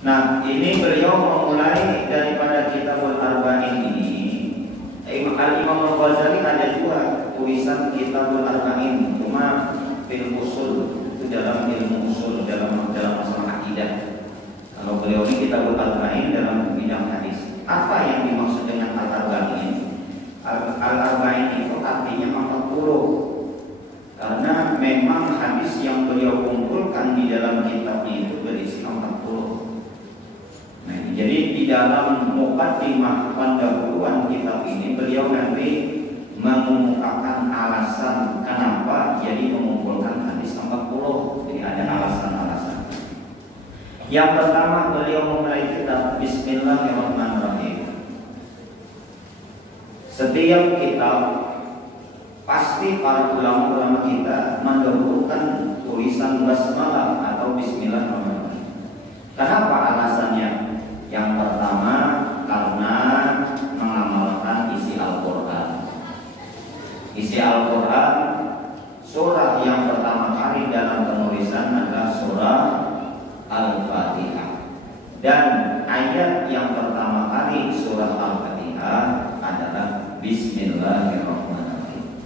Nah, ini beliau memulai daripada Kitabul Arba'in ini. Imam Al-Ghazali ada dua tulisan Kitabul Arba'in, cuma ilmu usul itu dalam ilmu usul dalam masalah akidah. Kalau beliau ini Kitabul Arba'in dalam bidang hadis. Apa yang dimaksud dengan Al-Arba'in? Al-Arba'in itu artinya 40. Karena memang hadis yang beliau kumpulkan di dalam kitabnya itu berisi 40. Nah, jadi di dalam muqaddimah pendahuluan kitab ini beliau nanti mengungkapkan alasan kenapa jadi mengumpulkan hadis 40. Jadi ada alasan-alasan. Yang pertama beliau memulai kitab Bismillahirrahmanirrahim. Setiap kitab pasti para ulama-ulama kita mendahulukan tulisan basmalah atau Bismillahirrahmanirrahim. Kenapa alasannya? Yang pertama karena mengamalkan isi Al-Quran. Isi Al-Quran, surah yang pertama kali dalam penulisan adalah surah Al-Fatihah. Dan ayat yang pertama kali surah Al-Fatihah adalah Bismillahirrahmanirrahim.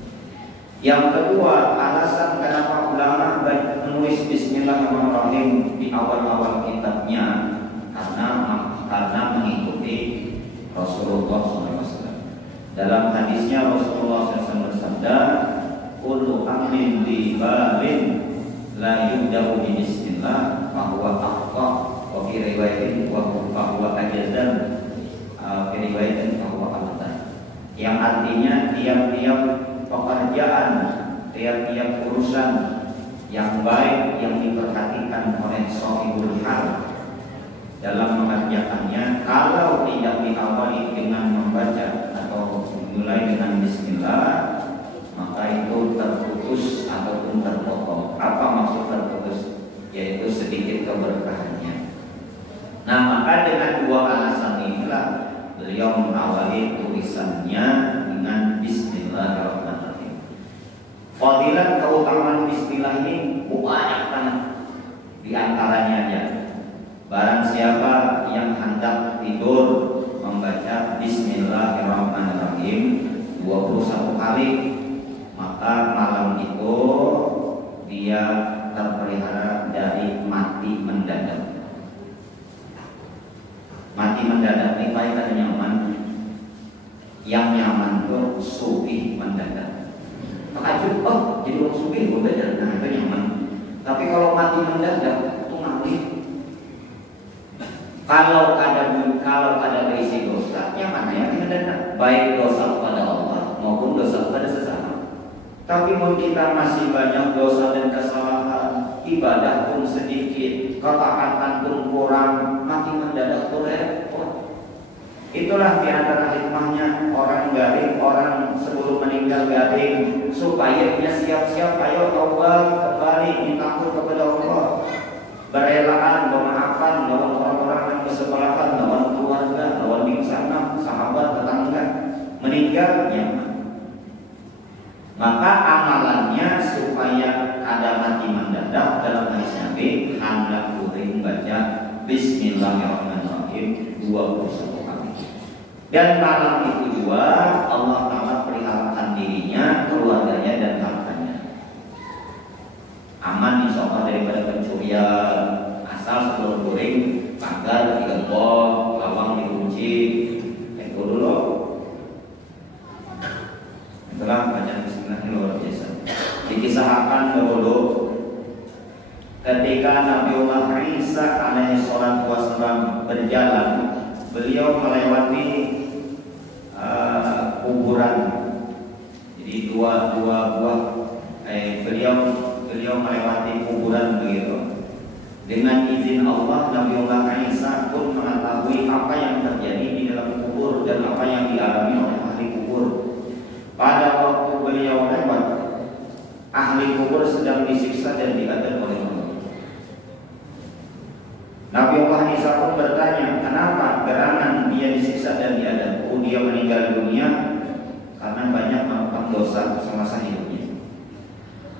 Yang kedua, alasan kenapa ulama menulis Bismillahirrahmanirrahim di awal-awal kitabnya karena mengikuti Rasulullah SAW. Dalam hadisnya Rasulullah SAW bersabda, "Kullu amrin li balin la yubda'u bi bismillah fa huwa aqta wa fi riwayatin wa huwa ajzam fi riwayatin fa huwa afdal." Yang artinya tiap-tiap pekerjaan, tiap-tiap urusan yang baik yang diperhatikan oleh sahibul hal dalam mengerjakannya, kalau tidak diawali dengan membaca atau dimulai dengan Bismillah, maka itu terputus ataupun terpotong. Apa maksud terputus? Yaitu sedikit keberkahannya. Nah, maka dengan dua alasan inilah beliau mengawali tulisannya dengan Bismillahirrahmanirrahim. Fadilat keutamaan Bismillah ini banyak banget. Di antaranya aja, barang siapa yang hendak tidur membaca Bismillahirrahmanirrahim 21 kali, maka malam itu dia terpelihara dari mati mendadak. Mati mendadak ini paling nyaman. Yang nyaman itu subuh mendadak. Takjub, oh jadi orang subuh mendadak, nah itu nyaman. Tapi kalau mati mendadak itu ngalih. Kalau ada berisi dosa, yang mana yang mendadak? Baik dosa kepada Allah maupun dosa kepada sesama. Tapi pun kita masih banyak dosa dan kesalahan, ibadah pun sedikit, ketaatan pun kurang, mati mendadak pun repot. Itulah di antara hikmahnya orang garing, orang sebelum meninggal garing, supaya dia siap-siap, ayo taubat kembali, minta ampun kepada Allah, berelaan, memaafkan lawan orang-orang yang bersebelahan, lawan keluarga, lawan bingsanan, sahabat, tetangga, meninggal nyaman. Maka amalannya supaya ada mati mendadak dalam hadis Nabi, hendak kuring baca Bismillahirrahmanirrahim 21 kali. Dan malam itu juga Allah Ta'ala peliharakan dirinya, keluarganya dan hartanya. Aman insya Allah daripada pencurian, asal sebelum kuring pagar digembok, lawang dikunci, itu dulu. Itulah banyak bismillah luar biasa. Dikisahkan dahulu ketika Nabi Isa alaihi salatu wassalam berjalan, beliau melewati kuburan. Jadi dua buah beliau melewati kuburan begitu. Dengan izin Allah, Nabi Isa pun mengetahui apa yang terjadi di dalam kubur dan apa yang dialami oleh ahli kubur. Pada waktu beliau lewat, ahli kubur sedang disiksa dan diadab oleh Allah. Nabi Isa pun bertanya, kenapa gerangan dia disiksa dan diadab? Oh, dia meninggal dunia karena banyak melakukan dosa semasa hidupnya.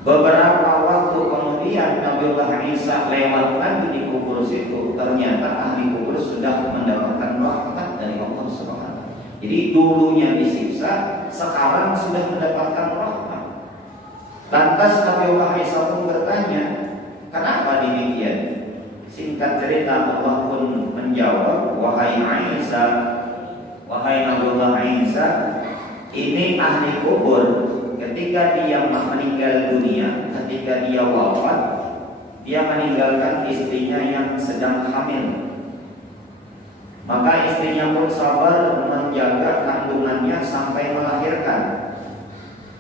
Beberapa waktu kemudian Nabi Isa lewat lagi di kubur situ, ternyata ahli sudah mendapatkan rahmat dari Allah Subhanahu. Jadi dulunya disiksa, sekarang sudah mendapatkan rahmat. Lantas Nabiullah Isa pun bertanya, kenapa demikian? Singkat cerita Allah pun menjawab, wahai Isa, wahai Nabiullah Isa, ini ahli kubur. Ketika dia meninggal dunia, ketika dia wafat, dia meninggalkan istrinya yang sedang hamil. Maka istrinya pun sabar menjaga kandungannya sampai melahirkan.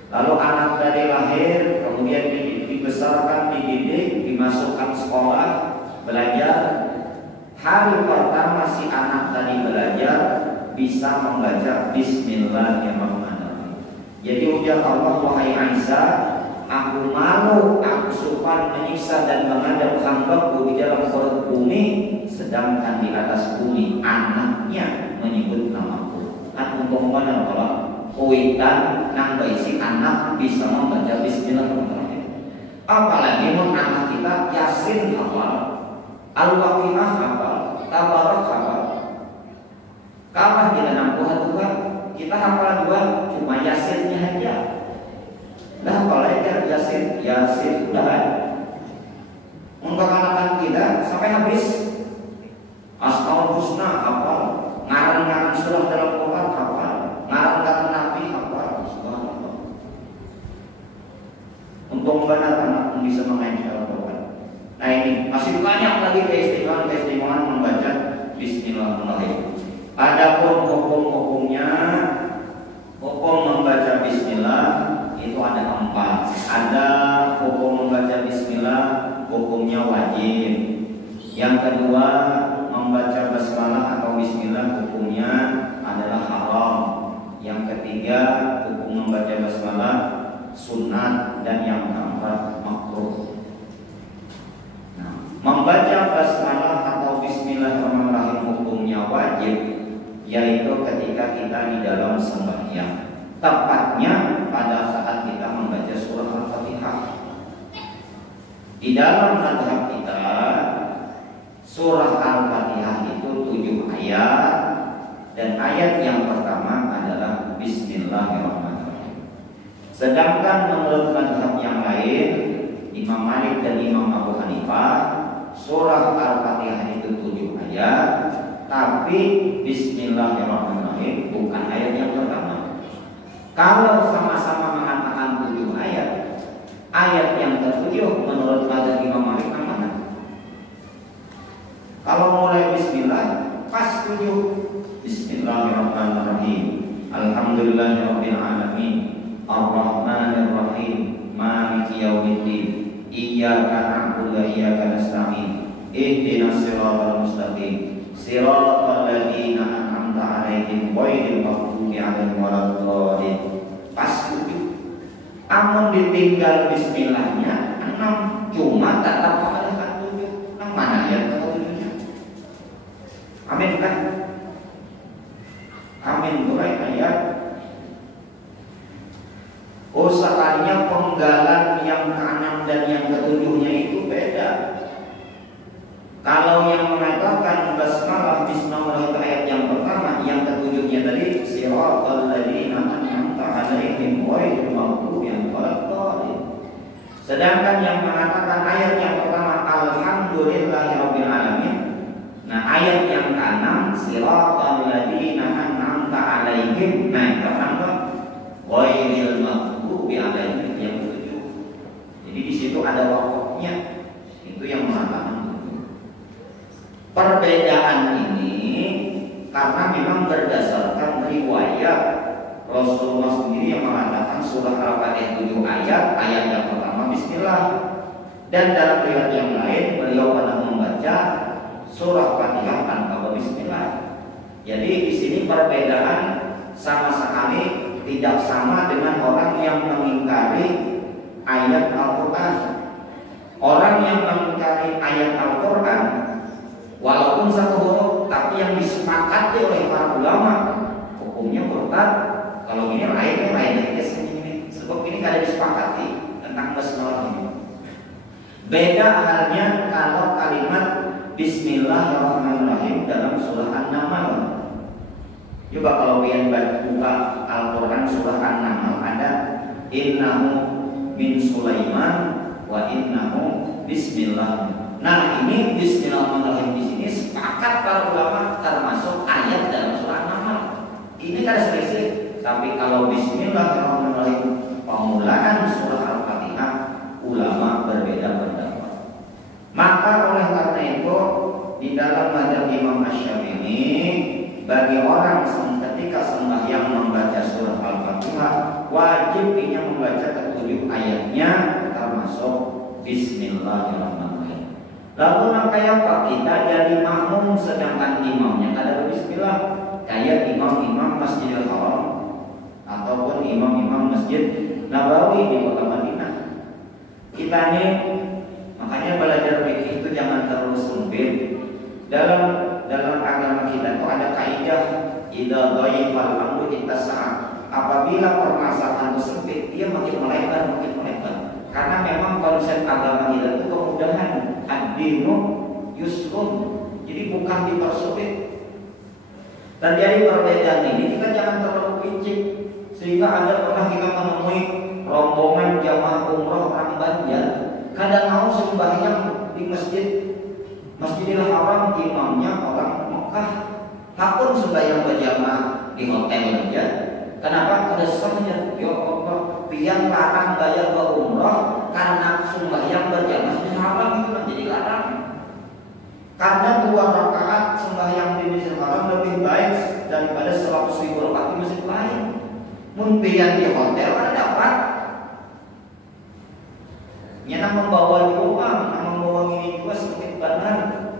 Lalu anak dari lahir, kemudian dibesarkan, dididik, dimasukkan sekolah, belajar. Hari pertama si anak tadi belajar bisa membaca Bismillahirrahmanirrahim. Jadi ujar Allah, wahai Isa, aku malu, aku sukar menyiksa dan mengadab hambaku di dalam perut bumi, sedangkan di atas bumi anaknya menyebut namaku. Kan umpamanya kalau kuitan nang si anak bisa membaca Bismillahirrahmanirrahim. Apalagi anak kita Yasin hafal, Al-Waqiah hafal, Tabarak hafal. Kalah di dalam Tuhan, kita hafal dua, cuma Yasinnya aja. Nah, kalau Yasin udah kan? Mengkekalakan kita sampai habis. Asmaul Husna hafal, ngarang-ngarang surah dalam Quran hafal, ngarang-ngarang Nabi hafal. Subhanallah. Untuk benar anak bisa mengaji Al-Quran. Nah ini masih banyak lagi keistimewaan membaca Bismillahirrahmanirrahim. Adapun hukum-hukumnya, hukum membaca Bismillah itu ada 4. Ada hukum membaca Bismillah, hukumnya wajib. Yang kedua, membaca basmalah atau Bismillah hukumnya adalah haram. Yang ketiga, hukum membaca basmalah sunat. Dan yang keempat, makruh. Nah, membaca basmalah atau Bismillahirrahmanirrahim hukumnya wajib, yaitu ketika kita di dalam sembahyang, tepatnya pada saat kita membaca surah Al-Fatihah. Di dalam mazhab kita, surah Al-Fatihah itu 7 ayat, dan ayat yang pertama adalah Bismillahirrahmanirrahim. Sedangkan menurut mazhab yang lain, Imam Malik dan Imam Abu Hanifah, surah Al-Fatihah itu 7 ayat, tapi Bismillahirrahmanirrahim bukan ayat yang pertama. Kalau sama-sama mengatakan 7 ayat, ayat yang ke-7 menurut mazhab Imam Malik yang mana? Kalau mulai Bismillah, pas 7. Bismillahirrahmanirrahim. Alhamdulillahirabbil alamin. Ar-Rahmanir-Rahim. Maliki yaumiddin. Iyyaka na'budu wa iyyaka nasta'in. Ihdinas siratal mustaqim. Siratal ladzina an'amta 'alaihim ghairil maghdubi 'alaihim waladdallin. Pas 7. Amun ditinggal bismillahnya 6, cuma tetap pada 7. Nang mana ya ke-7-nya? Amin kan? Amin mulai ayat. Oh, sekalinya penggalan yang ke-6 dan yang ke-7-nya itu beda. Kalau yang mengatakan basmalah bismillah itu ayat yang pertama, yang ke-7-nya tadi siratal ladzina an'amta 'alaihim ghairil maghdubi 'alaihim waladdallin. Sedangkan yang mengatakan ayat yang pertama alhamdulillahirabbil alamin. Nah, ayat yang ke-6 siratal ladzina an'amta 'alaihim. Nah, pertama ghairil maghdubi 'alaihim yang ke-7. Jadi di situ ada waktunya. Itu yang mengatakan perbedaan ini karena memang berdasarkan riwayat Rasulullah sendiri yang mengatakan surah Al-Fatihah 7 ayat, ayat yang pertama Bismillah. Dan dalam riwayat yang lain beliau pernah membaca surah Fatihah tanpa Bismillah. Jadi di sini perbedaan sama sekali tidak sama dengan orang yang mengingkari ayat Al-Quran. Orang yang mengingkari ayat Al-Quran walaupun satu huruf, tapi yang disepakati oleh para ulama hukumnya murtad. Kalau ini lain ini. Sebab ini kada disepakati tentang basmalah ini. Beda halnya kalau kalimat Bismillahirrahmanirrahim Bismillahirrahmanirrahim dalam surah An-Naml. Coba kalau kalian buka Al-Quran surah An-Naml ada innahu min Sulaiman wa innahu bismillah. Nah ini Bismillahirrahmanirrahim di sini sepakat para ulama termasuk ayat dalam surah An-Naml. Ini kan selisih. Tapi kalau Bismillahirrahmanirrahim pemulaan surah Al-Fatihah ulama berbeda pendapat. Maka oleh karena itu di dalam mazhab Imam Asy-Syafi'i bagi orang ketika sembahyang membaca surah Al-Fatihah wajib dia membaca ketujuh ayatnya termasuk Bismillahirrahmanirrahim. Lalu makanya apa? Kita jadi makmum sedangkan imamnya ada Bismillah, kayak imam-imam Masjidil Haram ataupun imam-imam Masjid Nabawi di kota Madinah. Kita nih makanya belajar fikih itu jangan terlalu sempit. Dalam agama kita itu ada kaidah idza dhaifal amru ittasa'a. Apabila permasalahan itu sempit, dia makin melebar. Karena memang konsep agama kita itu kemudahan, ad-dinu yusrun. Jadi bukan dipersempit. Terjadi perbedaan ini kita jangan terlalu pincik sehingga ada pernah kita menemui rombongan jamaah umroh orang Banjar kadang mau sembahyang di Masjidil Haram, imamnya orang Mekah, hakun sembahyang berjamaah di hotel aja. Kenapa? Kada sahnya ya Allah pian larang bayar ke umroh karena sembahyang berjamaah di Haram itu menjadi larang. Karena 2 rakaat sembahyang di Masjidil Haram lebih baik daripada 100.000 rakaat di masjid lain. Mun pian di hotel ada dapat. Nyana membawa uang, membawa ini juga sedikit benar.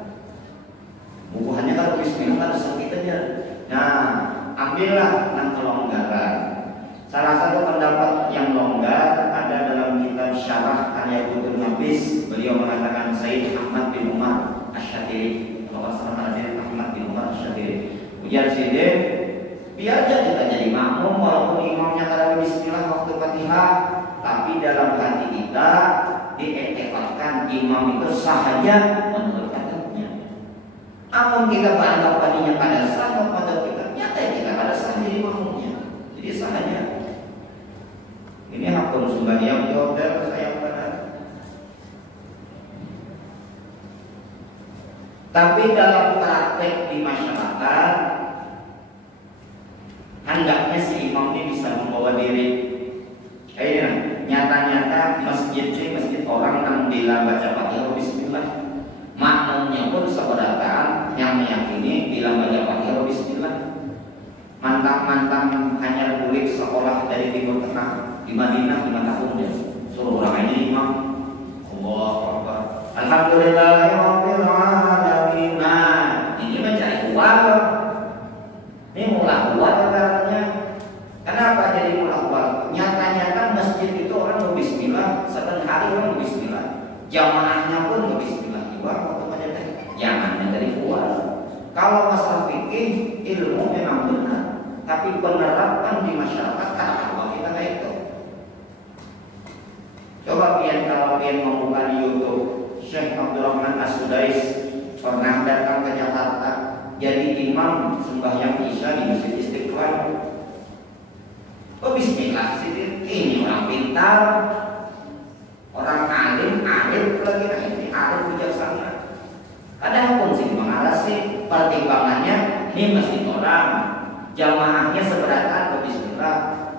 Bukuhannya kan Bismillah kan sedikit aja. Nah, ambillah yang kelonggaran. Salah satu pendapat yang longgar ada dalam kitab Syarah Al-Yaqutul Nafis. Beliau mengatakan Sayyid Ahmad bin Umar Asy-Syatiri. Kalau salah Sayyid Ahmad bin Umar Asy-Syatiri. Ujar Siddiq, biar aja kita jadi makmum walaupun imamnya kada Bismillah waktu Fatihah, tapi dalam hati kita dietikatkan imam itu sahaja menurut katanya. Amun kita beranggap tadinya pada sah, pada kita nyata kita pada sah jadi makmumnya. Jadi sahaja. Ini hakun sembahyang di hotel saya benar. Tapi dalam praktek di masyarakat hendaknya si imam ini bisa membawa diri. Nyata-nyata masjid ini masjid orang yang bila baca Fatihah Bismillah, makmumnya pun seberatan yang meyakini bila baca Fatihah Bismillah. Mantap-mantap hanya kulit sekolah dari Timur Tengah di Madinah 5 tahun dia suruh orang ini imam. Allahu Akbar. Alhamdulillahirabbil alamin. Nah, ini mencari uang. Ini mulai buat caranya. Kenapa jadi mulai buat? Nyata-nyata masjid itu orang berbismillah, setiap hari orang berbismillah. Jamaahnya pun berbismillah juga waktu menjaga. Jangan dari luar. Kalau masalah fikih ilmu memang benar, tapi penerapan di masyarakat kadang-kadang kita kayak itu. Coba kalau pian membuka di YouTube, Syekh Abdurrahman As-Sudais pernah datang ke Jakarta jadi imam sembahyang Isya di Masjid Istiqlal. Oh Bismillah sih, ini orang pintar, orang alim lagi, nah ini alim bijaksana. Kadang pun sih mengalasi pertimbangannya, ini mesti orang jamaahnya seberatan ke Bismillah.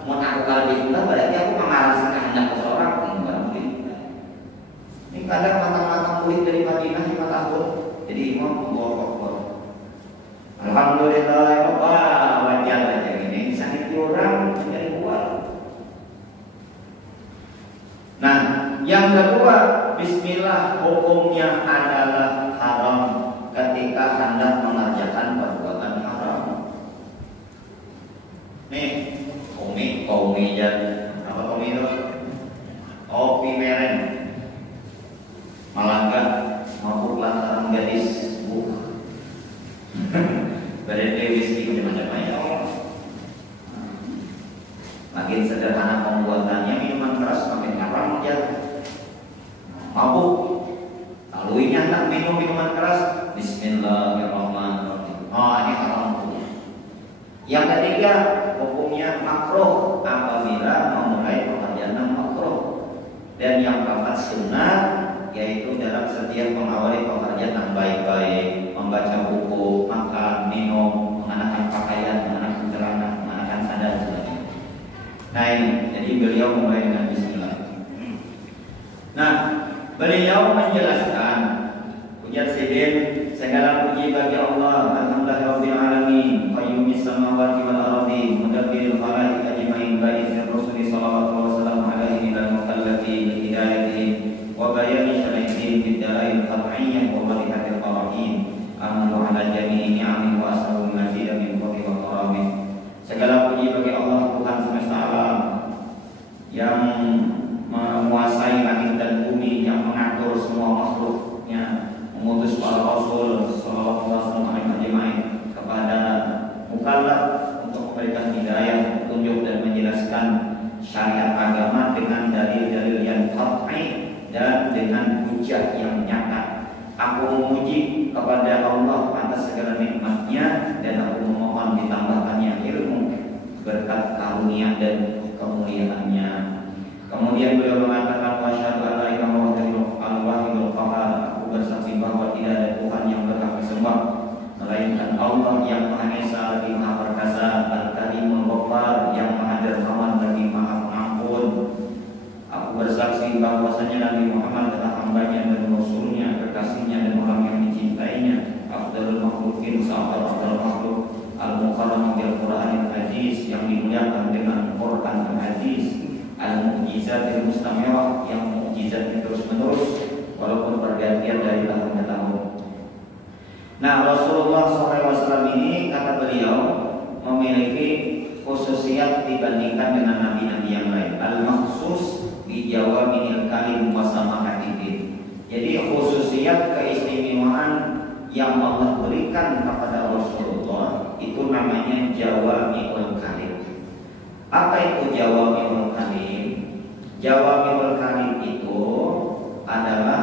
Mau aku kalau Bismillah berarti aku mengalasi kehendak seseorang, bukan mungkin. Ini kadang matang-matang murid dari Madinah 5 tahun, jadi imam Allahu Akbar. Alhamdulillah, wajar aja ini sangat orang mencari uang. Nah, yang kedua, Bismillah hukumnya adalah haram ketika hendak mengerjakan perbuatan haram. Nih, komi dan apa komi itu? Kopi mereng, Malangga, mabuk lantaran gadis berarti whisky macam-macam ya Allah. Makin sederhana pembuatannya, minuman keras makin haram aja. Mabuk, lalu ini hendak minum minuman keras, Bismillahirrahmanirrahim. Yang ketiga, hukumnya makruh apabila memulai pekerjaan yang makruh. Dan yang keempat, sunnah, yaitu dalam setiap mengawali pekerjaan yang baik-baik, membaca buku, makan, minum, mengenakan pakaian, mengenakan celana, mengenakan sandal dan sebagainya. Nah ini, jadi beliau mulai dengan bismillah. Nah, beliau menjelaskan, ujar Sidin, segala puji bagi Allah, alhamdulillahirabbil alamin, qayyumis samawati wal ardi, mudabbiril khalaiqi ajmain, ba'itsir rusuli sallallahu wasallam alaihi wal mukallafin bil hidayati wa bayani syar'ihi bid dalail qat'iyyah wa wadihatil qara'in, amru ala jami'i ni'ami wa asrul mazid min fadli wa karamih. Segala puji bagi Allah Tuhan semesta alam yang menguasai langit dan bumi, yang mengatur semua makhluknya, mengutus para rasul sallallahu alaihi wasallam kepada mukallaf untuk memberikan hidayah, petunjuk dan menjelaskan syariat agama dengan dalil-dalil yang qat'i dan dengan hujah yang nyata. Aku memuji kepada Allah atas segala nikmat-Nya dan aku memohon ditambahkannya ilmu berkat karunia dan kemuliaan-Nya. Kemudian beliau mengatakan wasyhadu an la ilaha illallah qahar, aku bersaksi bahwa tidak ada Tuhan yang berhak disembah melainkan Allah yang Maha Esa lagi Maha Perkasa, Al-Karimul Ghaffar yang Maha Dermawan lagi Maha Pengampun. Aku bersaksi bahwasanya Nabi Muhammad adalah hamba-Nya dan rasul-Nya, kekasih-Nya dan orang yang dicintainya, afdalul makhlukin, afdalul makhluk, al-mukarram bil Qur'anil Aziz, yang dimuliakan dengan Quran al-Aziz, al-mu'jizatil mustamirah, yang mukjizatnya terus-menerus walaupun pergantian dari tahun ke tahun. Nah, Rasulullah SAW ini, kata beliau, memiliki khususiyat dibandingkan dengan nabi-nabi yang lain. Al-makhsus bi jawami'il kalim wa samahatihi. Jadi khususiyat keistimewaan yang Allah berikan kepada Rasulullah itu namanya jawami'ul kalim. Apa itu jawami'ul kalim? Jawami'ul kalim itu adalah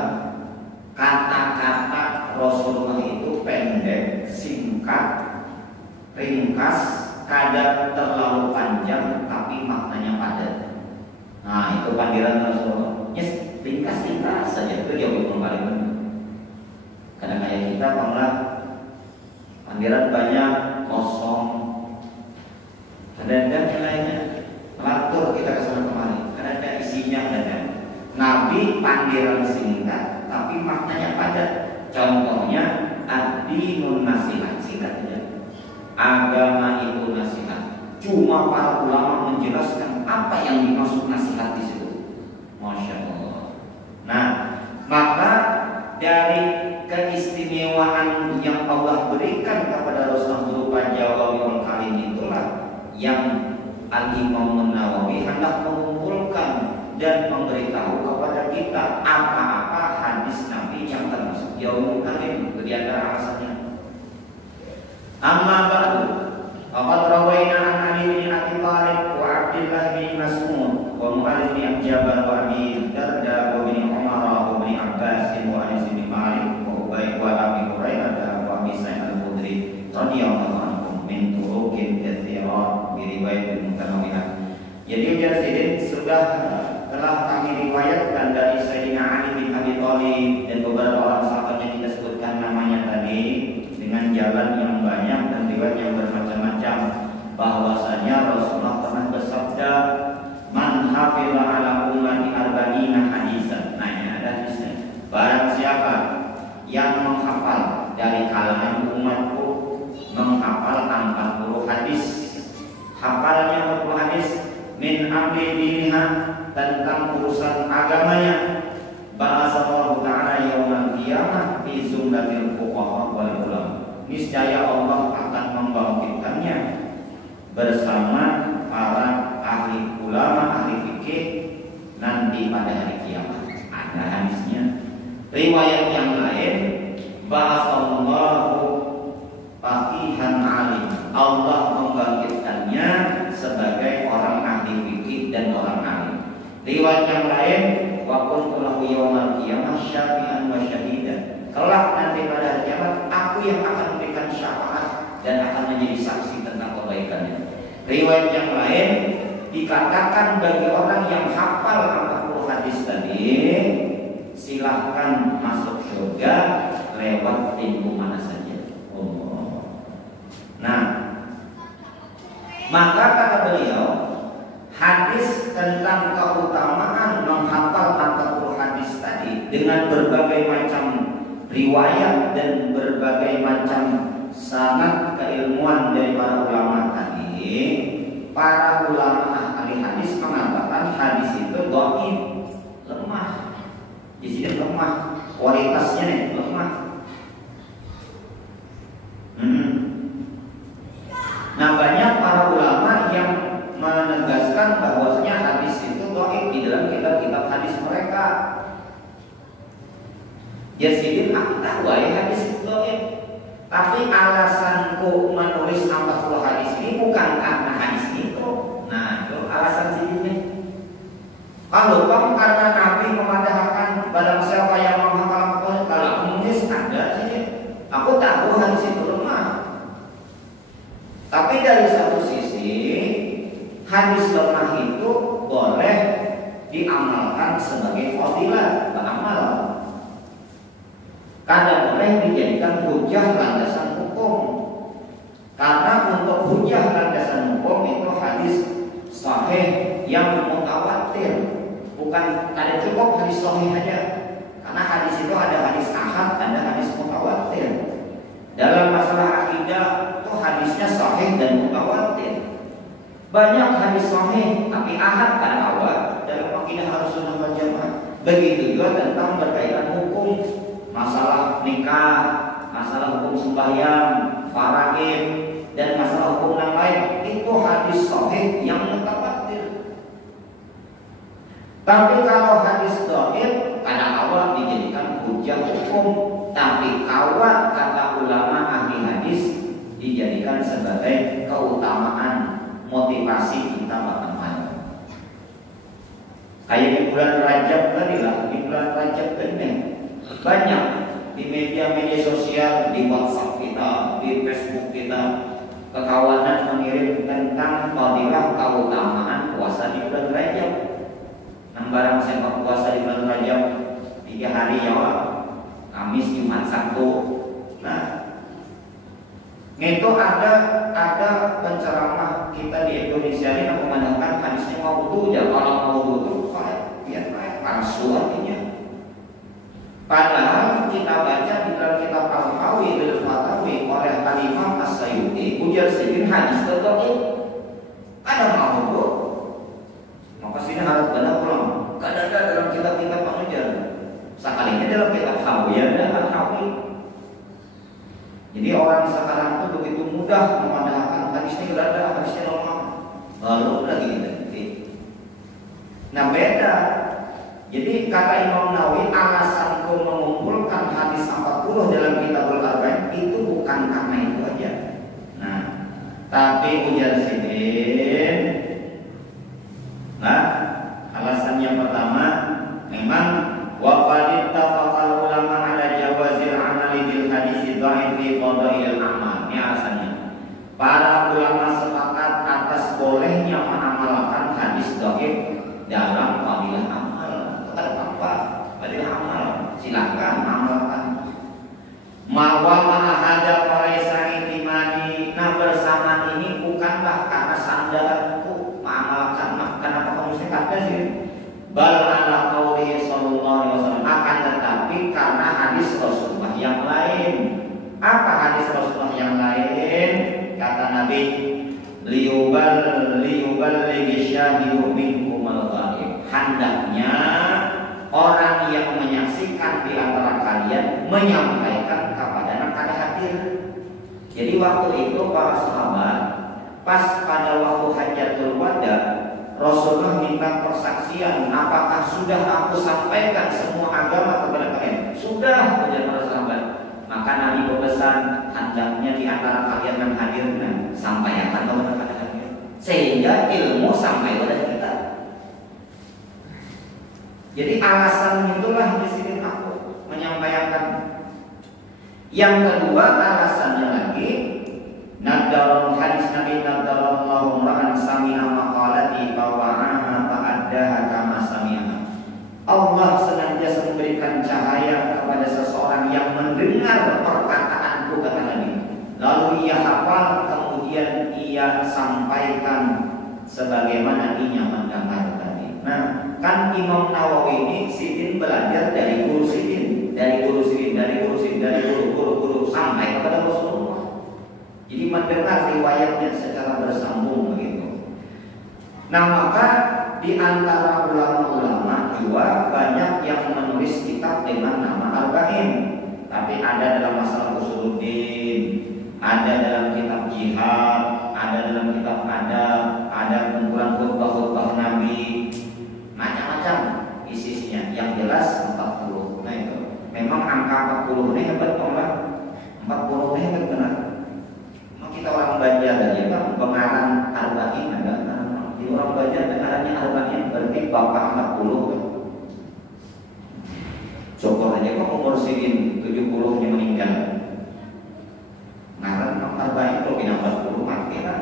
kata-kata Rasulullah itu pendek, singkat, ringkas, kadang terlalu panjang tapi maknanya padat. Nah, itu panggilan Rasulullah. Yes, ringkas saja, itu jawami'ul kalim. Karena kayak kita pernah panggilan banyak, kosong, ada nilainya, latur kita kesana kemari, ada isinya ada. Nabi panggilan singkat tapi maknanya padat. Contohnya ad-dinun nasihat, singkat saja. Agama itu nasihat. Cuma para ulama menjelaskan apa yang dimaksud nasihat di situ. Masya Allah. Nah, maka dari keistimewaan yang Allah berikan kepada Rasulullah berupa jawami'ul kalim itulah yang Al-Imam Nawawi hendak mengumpulkan dan memberitahu kepada kita apa-apa hadis Nabi yang termasuk jawami'ul kalim. Itu di antara alasannya. Amma ba'du, faqad rawaina an Ali bin Abi Thalib wa Abdullah bin Mas'ud wa Mu'adz bin Jabal wa Abi Darda wa bin Umar wa bin Abbas wa Anas bin Malik wa Ubay wa Abi Hurairah wa Abi Sa'id al-Khudri radhiyallahu anhum min turuqin katsiran bi riwayat mutanawwi'ah. Jadi ujar Sidin sudah telah kami riwayatkan dari Sayyidina Ali bin Abi Thalib dan beberapa orang sahabat yang kita sebutkan namanya tadi dengan jalan yang banyak dan riwayat yang bermacam-macam, bahwasanya Rasulullah pernah bersabda, man hafiza ala ummati arba'ina hadisan. Nah, ini ada hadisnya. Barang siapa yang menghafal dari kalangan umatku, menghafal 40 hadis, hafalnya 40 hadis min amri dinha, tentang urusan agamanya, ba'asallahu ta'ala yaumal qiyamah fi zumratil fuqaha wal ulama. Niscaya Allah akan membangkitkannya bersama para ahli ulama, ahli fikih nanti pada hari kiamat. Ada hadisnya. Riwayat yang lain, ba'asallahu faqihan alim, Allah membangkitkannya sebagai orang ahli fikih dan orang alim. Riwayat yang lain, wa kuntu lahu yaumal qiyamah syafi'an wa syahidan. Kelak nanti pada hari kiamat aku yang akan memberikan syafaat dan akan menjadi saksi tentang kebaikan Riwayat yang lain dikatakan bagi orang yang hafal 40 hadis tadi, silahkan masuk surga lewat pintu mana saja. Nah, maka kata beliau, hadis tentang keutamaan menghafal 40 hadis tadi dengan berbagai macam riwayat dan berbagai macam sanad keilmuan dari para ulama tadi, para ulama ahli hadis mengatakan hadis itu dhaif, lemah. Di sini lemah, kualitasnya nih lemah. Nah, banyak para ulama yang menegaskan bahwasanya hadis itu dhaif di dalam kitab-kitab hadis mereka. Jadi aku tahu ya hadis itu dhaif. Tapi alasanku menulis 40 hadis ini bukan karena hadis itu. Nah, itu alasan sendiri. Kalau bang karena Nabi memadahkan barang siapa yang menghafal, kalau menulis ada sih. Aku tahu hadis itu lemah. Tapi dari satu sisi hadis lemah itu boleh diamalkan sebagai fadilah, beramal. Kadang boleh dijadikan hujah landasan hukum. Karena untuk hujah landasan hukum itu hadis sahih yang mutawatir, bukan ada cukup hadis sahih aja. Karena hadis itu ada hadis ahad, ada hadis mutawatir. Dalam masalah akidah itu hadisnya sahih dan mutawatir. Banyak hadis sahih tapi ahad kan awal dalam akidah Ahlussunnah wal Jamaah. Begitu juga tentang berkaitan hukum, masalah nikah, masalah hukum sembahyang, faraid, dan masalah hukum yang lain, itu hadis sahih yang mutawatir. Tapi kalau hadis dhaif pada awal dijadikan hujah hukum, tapi kawat kata ulama ahli hadis dijadikan sebagai keutamaan, motivasi kita bagaimana. Kayak di bulan Rajab tadi lah, di bulan Rajab ini banyak di media-media sosial, di WhatsApp kita, di Facebook kita, kekawanan mengirim tentang fadilah keutamaan puasa di bulan Rajab. Nah, barang siapa puasa di bulan Rajab 3 hari ya, Kamis, Jumat, Sabtu. Nah, itu ada penceramah kita di Indonesia ini yang memandangkan hadisnya maudhu ya. Kalau maudhu itu biar palsu artinya. Padahal kita baca di dalam kitab Al-Hawi bil Fatawi oleh Al-Imam As-Sayyuti, ujar sedikit hadis dhaif. Ada maudhu. Maka sini harus benar pulang. Kadang dalam kitab-kitab pengajar. Sekalinya dalam kitab Hawi ada Al-Hawi. Jadi orang sekarang itu begitu mudah memandangkan hadisnya tidak ada, hadisnya lemah. Lalu lagi gitu. Nah, beda. Jadi kata Imam Nawawi, alasanku mengumpulkan hadis 40 dalam Kitabul Arba'in itu bukan karena itu aja. Nah, tapi ujar sidin. Nah, alasan yang pertama memang wa qad ittafaqal ulama ala jawazil amali bil hadis dhaif fi qada'il amal. Ini alasannya. Para ulama sepakat atas bolehnya mengamalkan hadis dhaif dalam fadilah amal. Apa? Fadilah amal. Silakan amalkan. Mawa ma'ahada paraisa intimani. Nah, bersama ini bukanlah karena sandaranku mengamalkan. Kenapa kamu kata sih? Bal ala qauli sallallahu alaihi wasallam, akan tetapi karena hadis Rasulullah yang lain. Apa hadis Rasulullah yang lain? Kata Nabi, liyubal lighi syahidu minkumul ghaib. Hendaknya orang yang menyaksikan di antara kalian menyampaikan kepada yang kada hadir. Jadi waktu itu para sahabat pas pada waktu Hajjatul Wada, Rasulullah minta persaksian, apakah sudah aku sampaikan semua agama kepada kalian? Sudah, ujar para sahabat. Maka Nabi berpesan, hendaknya di antara kalian yang hadir, sampaikan kepada kalian, sehingga ilmu sampai kepada kita. Jadi alasan itulah di sini aku menyampaikan. Yang kedua alasannya lagi, nadarul hadis Nabi nadarallahu ra'an ia sampaikan sebagaimana ia mendengar tadi. Nah, kan Imam Nawawi ini Sidin belajar dari guru Sidin, dari guru sampai kepada Rasulullah. Jadi mendengar riwayatnya secara bersambung begitu. Nah, maka di antara ulama-ulama juga banyak yang menulis kitab dengan nama Arba'in. Tapi ada dalam masalah usuluddin, ada dalam kitab jihad, ada dalam kitab adab, ada kumpulan khutbah-khutbah Nabi, macam-macam isinya. Yang jelas 40. Nah itu memang angka 40 ini hebat orang. 40 ini hebat benar. Kita orang Banjar aja kan pengarang Arba'in ada. Di orang Banjar pengarangnya Arba'in berarti bapak 40. Syukur aja kok umur Sidin 70-nya meninggal. Ngarang Arba'in kalau bina 40 mati kan.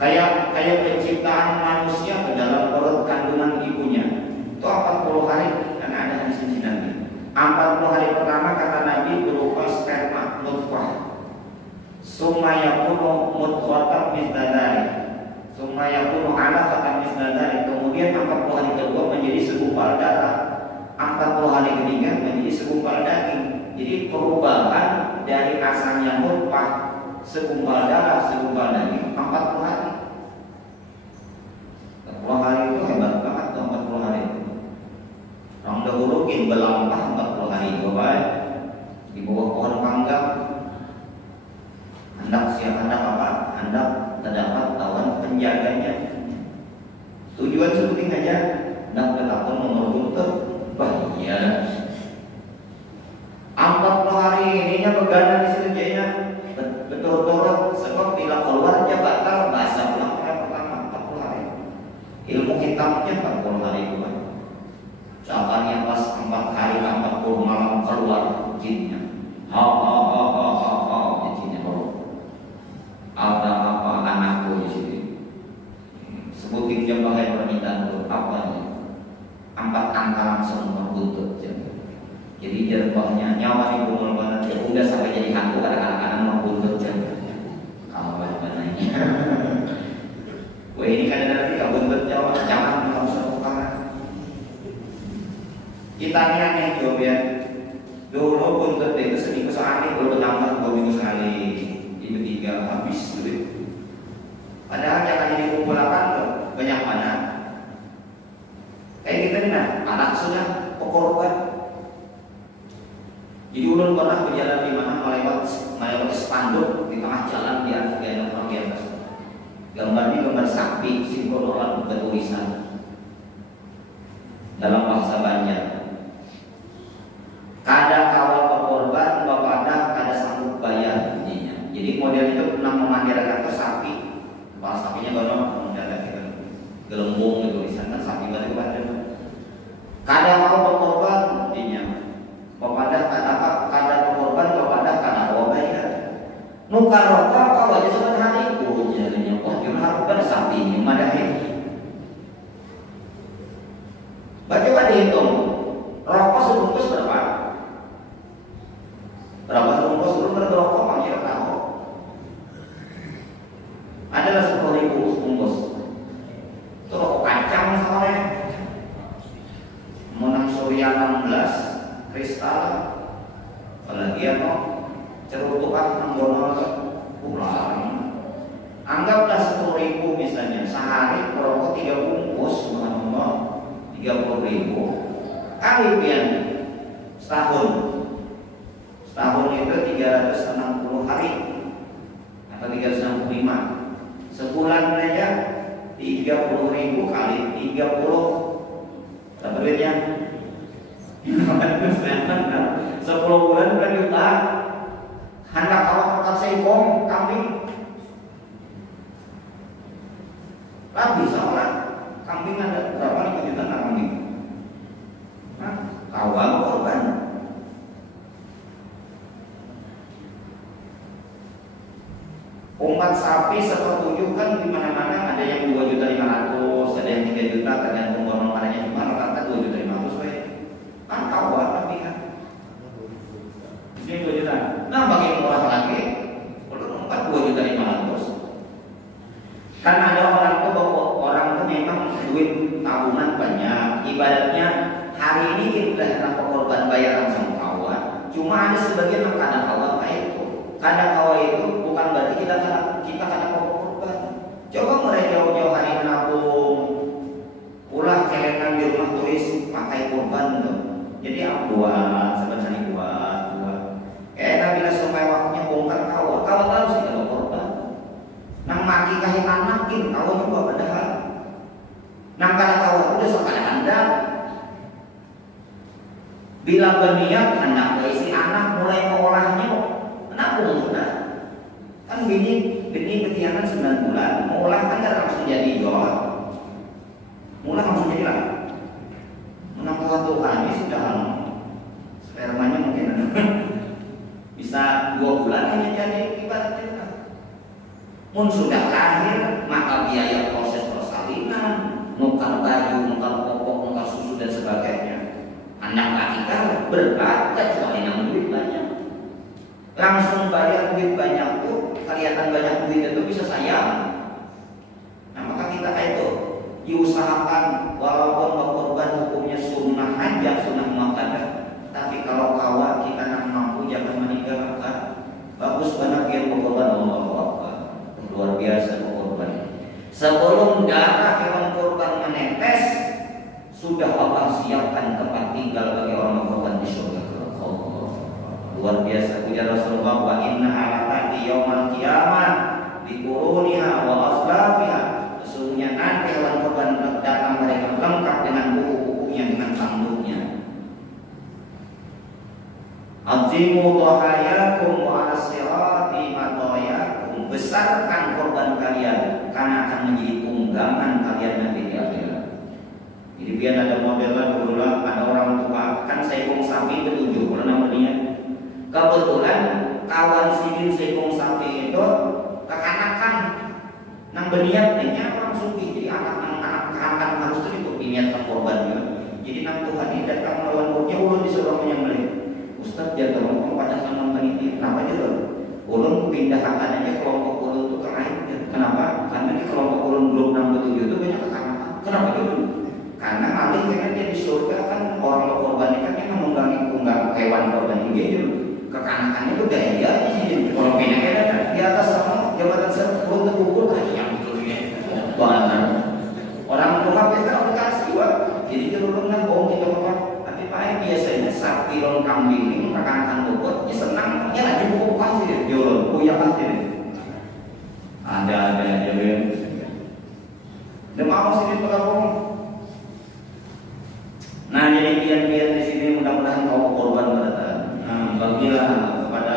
Kayak penciptaan manusia ke dalam perut kandungan ibunya itu 40 hari kan ada hadis Nabi. 40 hari pertama kata Nabi berupa sperma nutfah. Summa yakunu mudghatan misdadari. Summa yakunu alaqatan misdadari. Kemudian 40 hari kedua menjadi segumpal darah. 40 hari ketiga menjadi segumpal daging. Jadi perubahan dari asalnya nutfah segumpal darah, segumpal daging 40 hari. 40 hari itu hebat banget tuh 40 hari itu. Orang dahulu mungkin berlampah 40 hari itu baik di bawah pohon mangga. Hendak apa? Hendak terdapat tawan penjaganya. Tujuan seperti aja hendak berlaku nomor buntut. Wah iya. 40 hari ininya begadang di situ jadinya betul-betul sebab bila keluar aja batal bahasa pulang pertama 40 hari. Ilmu hitamnya 40 hari itu. Saatnya pas 4 hari 40 malam keluar jinnya. Jinnya baru. Ada apa anakku di sini? Sebutin jembatan permintaan dulu apa ini? 4 angka langsung membuntut. Jadi jembahnya nyawa di bumul banget ya udah sampai jadi hantu kadang-kadang membuntut kalau banyak-banyaknya. Wah ini kan nanti gak buntut Jawa, jangan langsung karena kita aneh jawab ya. Dulu buntut itu seminggu sekali, baru bertambah 2 minggu sekali. Itu 3 habis duit. Padahal jangan jadi kumpulakan loh, banyak mana. Kayak kita nih nah, anak sudah korban. Jadi ulun pernah berjalan di mana melewati spanduk di tengah jalan di atas. Gambarnya gambar sapi, simbol orang bertulisan dalam bahasa Banjar. Kada kawal pekorban, bapada kada sanggup bayar intinya. Jadi model itu pernah memanggilkan ke sapi. Kepala sapinya gono, mendadak gitu. Gelembung tulisan kan sapi batu badan. Kada kawal pekorban intinya. Bapada kada pekorban, bapada kada kawal bayar. Nukar rokok kalau aja sebenarnya jadinya. Wah gimana harus pada sapi ini madahin. Coba dihitung. Rokok sebungkus berapa? Berapa sebungkus belum berrokok panggil tahu. Adalah 10.000 sebungkus. Itu rokok kacang soalnya. Menang Surya 16 kristal. Apalagi ya mau cerutukan menggono pulang. Anggaplah 10.000 misalnya sehari rokok 3 bungkus, teman-teman 30.000. Kali pian setahun itu 360 hari atau 365. Sebulan aja 30.000 kali 30 berapa duitnya? 10 bulan berapa juta? Hendak awak seekor kambing lah bisa orang kambing ada berapa 5 juta kambing. Kawal korban. Umat sapi sepertujuh kan di mana-mana ada yang 2.500.000, ada yang 3 juta tergantung golongannya cuma rata-rata 2.500.000 we. Kan kawal tapi kan. Ini 2 juta. Nah bagi yang murah lagi Cuma ada sebagian yang kadang kala itu. Kadang kala itu bukan berarti kita kadang korban. Coba mulai jauh-jauh hari menabung, ulah kelekan di rumah tulis pakai korban tuh. Jadi buat sebenarnya buat. Kayak bila sampai waktunya bongkar kawat tahu sih kalau korban. Nang maki kahit anakin kawat juga padahal. Nang kada kawat udah sekali anda. Bila berniat hendak berisi anak mulai mengolahnya, menabung sudah. Kan bini ketiakan 9 bulan, mengolah kan tidak langsung jadi jual. Mulai langsung jadi lah. Menang Tuhan ini sudah spermanya mungkin bisa 2 bulan hanya jadi ibaratnya. Mun sudah lahir maka biaya proses persalinan, nukar baju, nukar popok, nukar susu dan sebagainya. Anak laki kan berat, kecuali yang duit banyak. Langsung bayar duit banyak tuh, kelihatan banyak duit itu bisa sayang. Nah maka kita itu diusahakan walaupun korban hukumnya sunnah aja, sunnah muakkadah. Tapi kalau kawat kita nak mampu jangan meninggalkan. Bagus banget yang berkorban Allah. Luar biasa berkorban. Sebelum darah hewan korban menetes, sudah Allah siapkan tempat tinggal bagi orang berkorban di surga. Luar biasa puja Rasulullah, wa inna halaqati yaumal qiyamah bi quruniha wa aslafiha. Sesungguhnya nanti hewan korban datang mereka lengkap dengan buku-bukunya, dengan tanduknya. Azimu dhahayakum wa as-sirati madayakum. Besarkan korban kalian karena akan menjadi tunggangan kalian nanti di akhirat. Jadi biar ada modelnya dulu lah, ada orang tua kan seekor sapi ketujuh kalau namanya. Kebetulan kawan sidin seekor sapi itu kekanakan nang berniatnya langsung jadi anak harus itu ikut niat korban juga. Jadi nang Tuhan ini datang melawan kurnya ulun disuruh menyembelih. Ustaz jangan ngomong pada sama panitia. Kenapa gitu? Ulun pindahkan aja kelompok ulun itu ke lain. Kenapa? Karena di kelompok ulun belum 67 itu banyak kekanakan. Kenapa gitu? Karena alih karena dia di surga kan orang korban kan yang menunggangi tunggang hewan korban juga itu. Kekanakan itu gaya sih. Kalau pindah di atas sama jabatan sepuluh terkumpul yang itu banget. Orang tua kita udah kasih wah. Jadi turun lah bohong kita apa. Tapi paling biasanya sapi lon kambing ini kekanakan bobot ya senang ya lagi buku pasti jualan punya pasti ada aja ben. Dan mau sini terlalu. Nah jadi pian-pian di sini mudah-mudahan kau korban berada. Nah bagilah kepada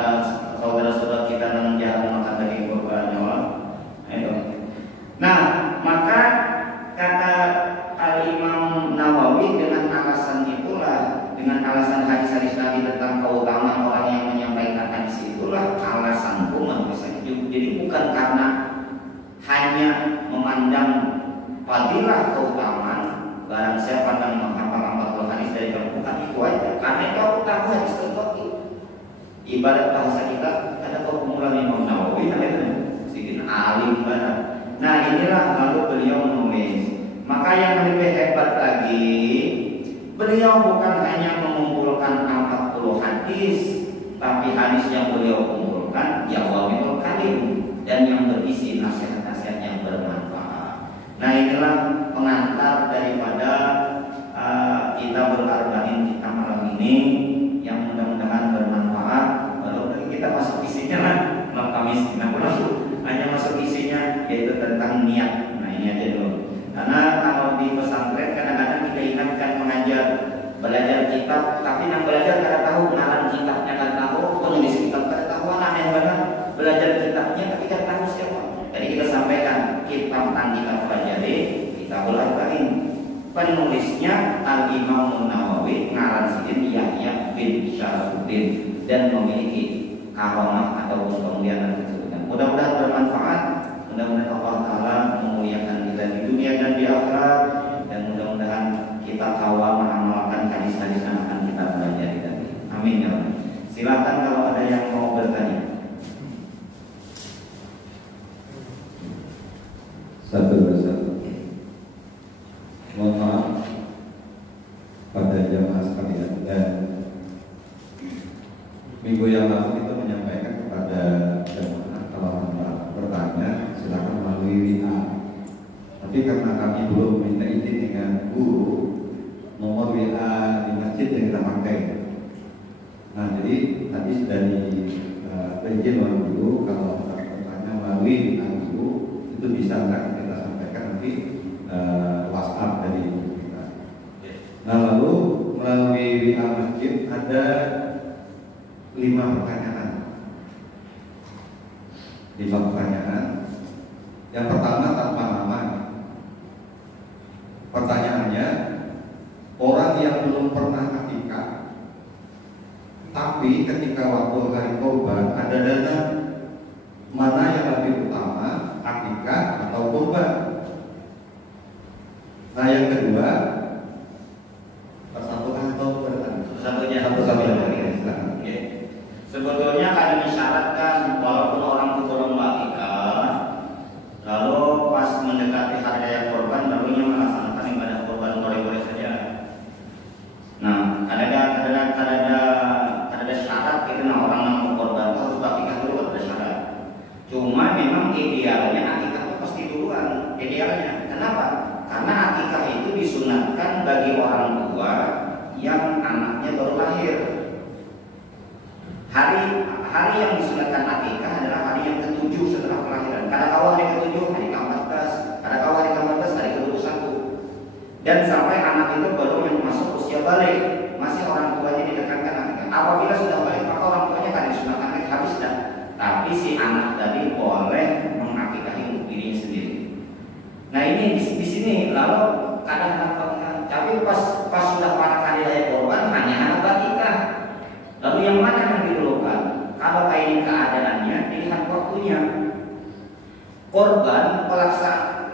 saudara-saudara kita yang jahat makan daging korban nyawa. Ayo. Nah maka kata Al-Imam Nawawi dengan alasan itulah, dengan alasan hadis-hadis Nabi tentang keutamaan orang yang menyampaikan hadis itulah alasanku manusia hidup. Jadi bukan karena hanya memandang fadilah keutamaan barang siapa yang menghafal hadis dari bukan itu aja. Karena itu aku tahu hadis tertentu. Ibarat bahasa kita ada perkumpulan Imam Nawawi, ada sedikit alim banget. Nah inilah lalu beliau menulis. Maka yang lebih hebat lagi, beliau bukan hanya mengumpulkan 40 hadis, tapi hadis yang beliau kumpulkan Jawami'ul Kalim dan yang berisi nasihat-nasihat yang bermanfaat. Nah inilah pengantar daripada kitabul arba'in kita malam ini yang mudah-mudahan bermanfaat. Lalu kita masuk isinya lah, malam Kamis kita hanya masuk isinya yaitu tentang niat. Nah ini aja dulu. Karena kalau di pesantren kadang-kadang kita ingatkan mengajar belajar kitab, tapi yang belajar kada tahu ngaran kitabnya, kada tahu penulis kitab, kada tahu aneh banget belajar kitabnya tapi kada tahu siapa. Jadi kita sampaikan kitab yang kita pelajari Kitabul Arba'in, penulisnya Al-Imam Nawawi ngaran sidin Yahya bin Syarafuddin dan memiliki karamah atau kemuliaan tersebut. Mudah-mudahan bermanfaat. Mudah-mudahan Allah Ta'ala memuliakan kita di dunia dan di akhirat, dan mudah-mudahan kita kawal mengamalkan hadis-hadis yang akan kita pelajari tadi. Amin ya Allah. Silakan kalau ada yang mau bertanya. Satu persatu. Mohon maaf pada jamaah sekalian dan Minggu yang lalu kita menyampaikan kepada jemaah kalau Anda bertanya silakan melalui WA. Tapi karena kami belum minta izin dengan guru, nomor WA di masjid yang kita pakai. Nah, jadi tadi sudah izin oleh guru kalau Anda bertanya melalui WA guru itu bisa akan kita sampaikan nanti WhatsApp dari guru kita. Nah, lalu melalui WA masjid ada 5 pertanyaan. 5 pertanyaan. Yang pertama tanpa nama. Pertanyaannya, orang yang belum pernah akikah, tapi ketika waktu hari kurban ada dana, mana yang lebih utama, akikah atau kurban? Nah, yang kedua, persatuan atau Satunya. silakan. Sebetulnya kan disyaratkan walaupun orang itu belum akikah, lalu pas mendekati hari raya kurban barunya melaksanakan ibadah kurban boleh-boleh saja. Nah, ada syarat gitu, nah orang yang mau kurban harus akikah dulu, ada syarat. Cuma memang idealnya akikah itu pasti duluan, idealnya. Kenapa? Karena akikah itu disunatkan bagi orang tua yang anaknya baru lahir. Hari yang disunatkan akikah adalah hari yang ke-7 setelah kelahiran. Kadang hari ke-7, hari ke-14, kadang hari ke-14, hari ke-21. Dan sampai anak itu baru masuk usia balik, masih orang tuanya ditekankan akikah. Apabila sudah balik, maka orang tuanya kan disunatkan habis dah. Tapi si anak tadi boleh mengakikahi dirinya sendiri. Nah, ini di sini lalu kadang-kadang, tapi pas sudah pada hari raya kurban hanya anak akikah. Lalu yang mana yang diperlukan? Kalau kayak ini keadaannya, dilihat waktunya. Korban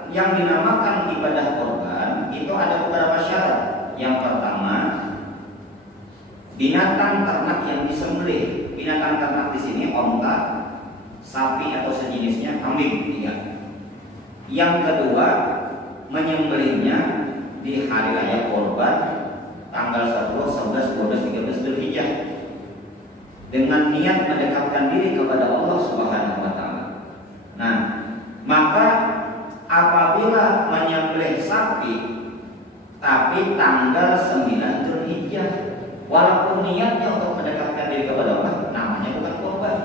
yang dinamakan ibadah korban itu ada beberapa syarat. Yang pertama, binatang ternak yang disembelih. Binatang ternak di sini onta, sapi atau sejenisnya, kambing. Ya. Yang kedua, menyembelihnya di hari raya korban tanggal 10, 11, 12, 13 Dzulhijjah dengan niat mendekatkan diri kepada Allah Subhanahu wa taala. Nah, maka apabila menyembelih sapi tapi tanggal 9 Dzulhijjah, walaupun niatnya untuk mendekatkan diri kepada Allah, namanya bukan kurban.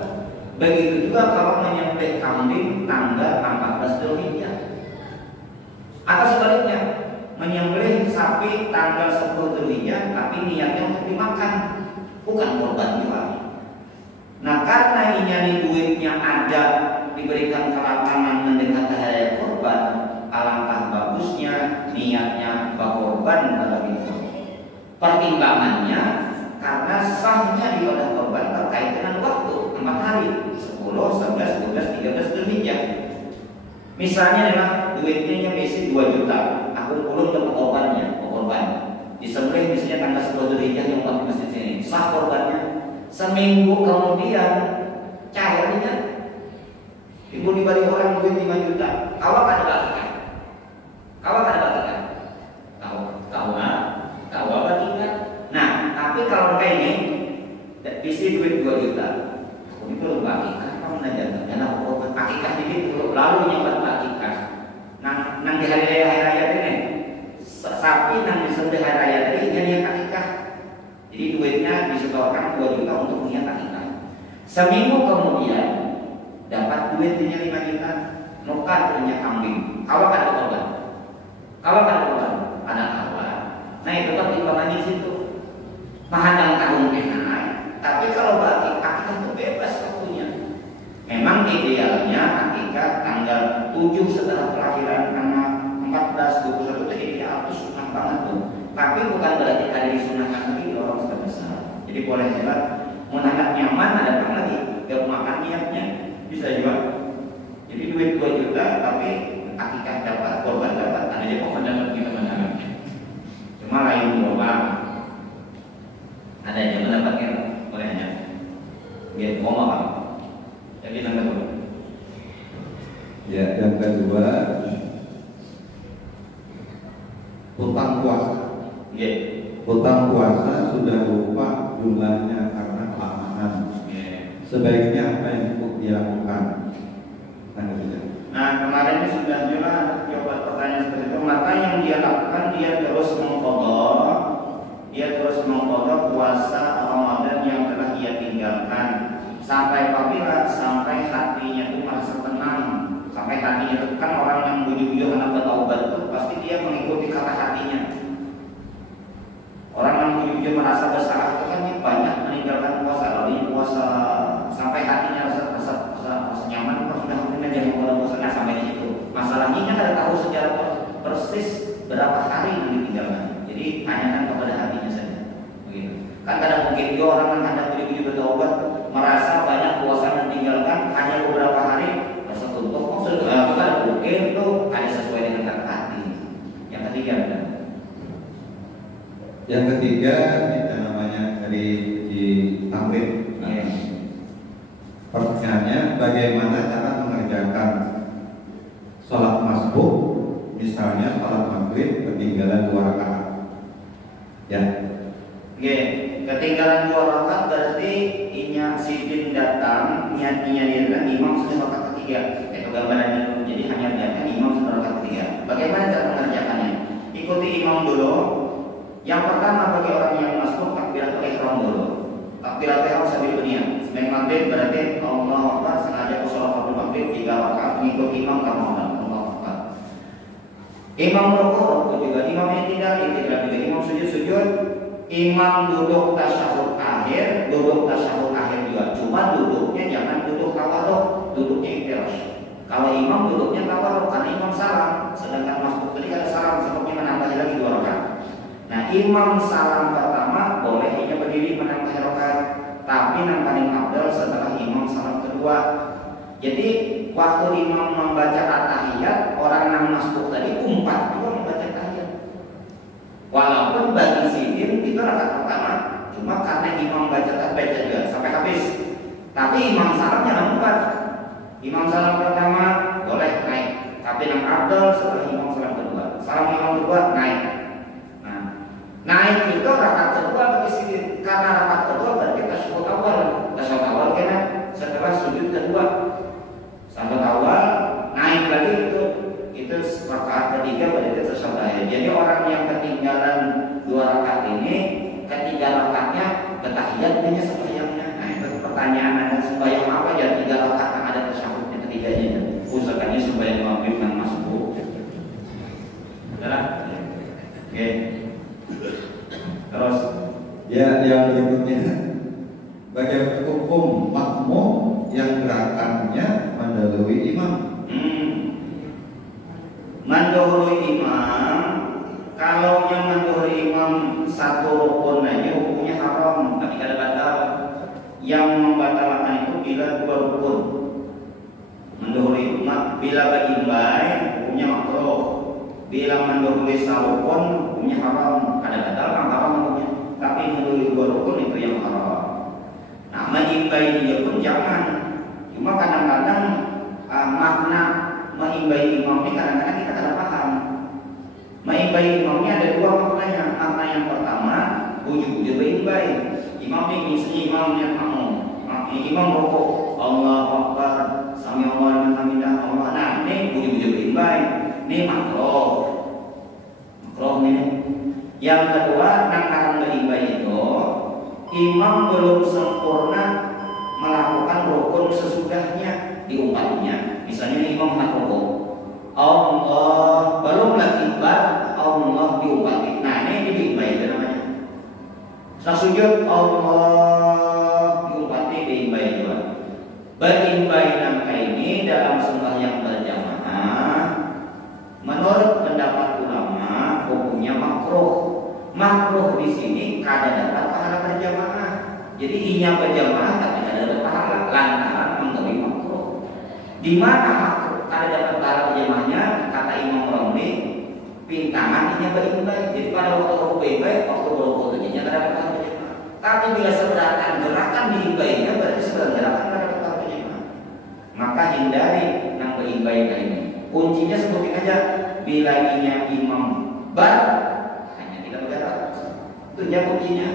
Begitu juga kalau menyembelih kambing tanggal 14 Dzulhijjah. Atau sebaliknya, menyembelih sapi tanggal 10 Dzulhijjah tapi niatnya untuk dimakan, bukan kurban juga. Nah, karena ini duitnya ada diberikan kelapangan mendekati hari kurban, alangkah bagusnya niatnya berkorban pada itu. Pertimbangannya karena sahnya ibadah kurban terkait dengan waktu 4 hari, 10, 11, 12, 13 Dzulhijjah. Misalnya memang duitnya besi 2 juta, aku belum dapat korban. Disembelih misalnya tanggal 10 Dzulhijjah yang waktu masjid sini, sah korbannya. Seminggu kemudian cairnya ibu dibalik orang duit 5 juta. Awak ada bagikan? Tahu bagikan. Nah, tapi kalau kayak ini isi duit 2 juta, aku itu belum bagikan, kamu nanya jangan aku bagikan ini dulu, lalu nyoba bagikan. Nang di hari raya ini sapi nang disembelih hari raya tadi niat akikah. Jadi duitnya disetorkan 2 juta untuk niat akikah. Seminggu kemudian dapat duitnya 5 juta, nukat punya kambing. Awak ada korban. Ada awak. Nah, itu pertimbangannya di situ. Mahadang tahun enak, tapi kalau akikah itu bebas waktunya. Memang idealnya akikah tanggal 7 setelah kelahiran anak, 14, 21 itu ideal, itu sunnah banget tuh. Tapi bukan berarti hari disunahkan lagi orang sudah besar. Jadi boleh juga menahan nyaman datang lagi gak makan niatnya bisa juga. Jadi duit 2 juta tapi akikah dapat, korban dapat, ada aja kok dapat kita menanam. Cuma lain berubah. Ada aja mendapatkan boleh aja. Biar ngomong apa? Jadi yang kedua. Ya, yang kedua hutang puasa. Hutang puasa sudah lupa jumlahnya karena kelamaan. sebaiknya apa yang cukup dilakukan? Nah, kemarin ini sudah juga coba pertanyaan seperti itu. Maka yang dia lakukan, dia terus mengqadha puasa Ramadan yang telah dia tinggalkan sampai apabila sampai hatinya itu merasa tenang, sampai hatinya itu kan orang yang bujuk-bujuk anak bertaubat itu pasti dia mengikuti kata hatinya. Orang yang bujuk-bujuk merasa bersalah itu kan banyak meninggalkan puasa, lalu puasa sampai hatinya rasa nyaman, kalau sudah mungkin dia mau puasa sampai di situ. Masalahnya kan ada tahu secara persis berapa hari yang ditinggalkan. Jadi tanyakan kepada hatinya saja. Begitu. Kan kadang mungkin juga orang yang hendak bujuk-bujuk bertaubat merasa banyak puasa yang ditinggalkan hanya beberapa hari, rasa tuntuk, bukan mungkin itu ada sesuai dengan kata hati. Yang ketiga benar. Yang ketiga kita namanya dari di tamrin. Pertanyaannya, bagaimana cara mengerjakan sholat masbuk, misalnya sholat maghrib ketinggalan 2 rakaat? Ya. Oke, ketinggalan 2 rakaat berarti sidin datang, niatnya kan imam sudah rakaat ketiga. Itu gambarannya. Jadi hanya niatnya imam sudah rakaat ketiga. Bagaimana cara mengerjakannya? Ikuti imam dulu. Yang pertama bagi orang yang masbuk takbiratul ihram dulu. Takbiratul ihram sambil berniat. Selain maghrib berarti Allahu Akbar, sengaja sholat maghrib 3 rakaat mengikuti imam karena Allahu Akbar. Imam rukuk juga, imam i'tidal juga, imam sujud, imam duduk tasyahud akhir juga. Cuma duduknya jangan duduk tawaduk, duduknya iftirash. Kalau imam duduknya tawaduk karena imam salam, sedangkan masbuk tadi ada salam sebabnya menambah lagi 2 rakaat. Nah, imam salam pertama boleh ia berdiri menambah rakaat, tapi yang paling afdal setelah imam salam kedua. Jadi waktu imam membaca at-tahiyat, orang yang masbuk tadi umpat juga membaca tahiyat. Walaupun bagi sidin itu rakaat pertama, cuma karena imam baca juga sampai habis. Tapi imam salam jangan umpat. Imam salam pertama boleh naik, tapi yang afdal setelah imam salam kedua. Salam imam kedua naik. Naik itu rakaat kedua bagi sidin, karena rakaat kedua berarti tasyahud awal kena setelah sujud kedua. Sampai awal naik lagi itu rakaat ketiga berarti tasyahud akhir. Jadi orang yang ketinggalan 2 rakaat ini, ketiga rakaatnya ketahiyat punya sembahyangnya. Nah, itu pertanyaan, ada sembahyang apa ya 3 rakaat yang ada tasyahudnya ketiganya? Usahakannya sembahyang maghrib dan masbuk. Saudara? Oke. Terus ya, yang berikutnya, bagaimana hukum makmum yang gerakannya mendahului imam? Mendahului imam, kalau yang mendahului imam satu rukun aja hukumnya haram, tapi ada batal. Yang membatalkan itu bila 2 rukun. Mendahului imam bila berimbai hukumnya makruh. Bila mendahului sarukun hukumnya haram, ada batal kan haram hukumnya. Tapi mendahului 2 rukun itu yang haram. Nah, mengimbai dia pun jangan. Cuma kadang-kadang makna mengimbai imam ini kadang-kadang kita tidak paham. Mengimbai imamnya ada 2 maknanya. Makna yang pertama, bujuk-bujuk berimbai. Imam ini misalnya imam yang makmum. Imam rukuk, Allahu Akbar, sami Allahu liman hamidah, Allah. Nah, ini bujuk-bujuk berimbai. Ini makruh ini. Yang kedua, nakaran berimbai itu imam belum sempurna melakukan rukun sesudahnya diumpatnya. Misalnya imam rukuk, Allah belum lagi Allah diumpatin. Nah, ini diimbai itu namanya. Setelah sujud Allah diumpati diimbai juga. Berimbai nangka ini dalam sembahyang berjamaah menurut pendapat ulama hukumnya makruh. Makruh di sini kada dapat pahala berjamaah. Jadi inya berjamaah tapi kada dapat pahala lantaran mengganggu makruh. Di mana makruh kada dapat pahala berjamaahnya? Kata Imam Romli, pintangan inya berimbai. Jadi pada waktu berimbai, waktu berukut inya kada dapat pahala berjamaah. Tapi bila sebenarnya gerakan diimbainya berarti sebenarnya gerakan kada dapat pahala berjamaah. Maka hindari yang berimbai ini. Kuncinya sebutin aja, bila inya imam hanya 3 rakaat. Itu aja kuncinya.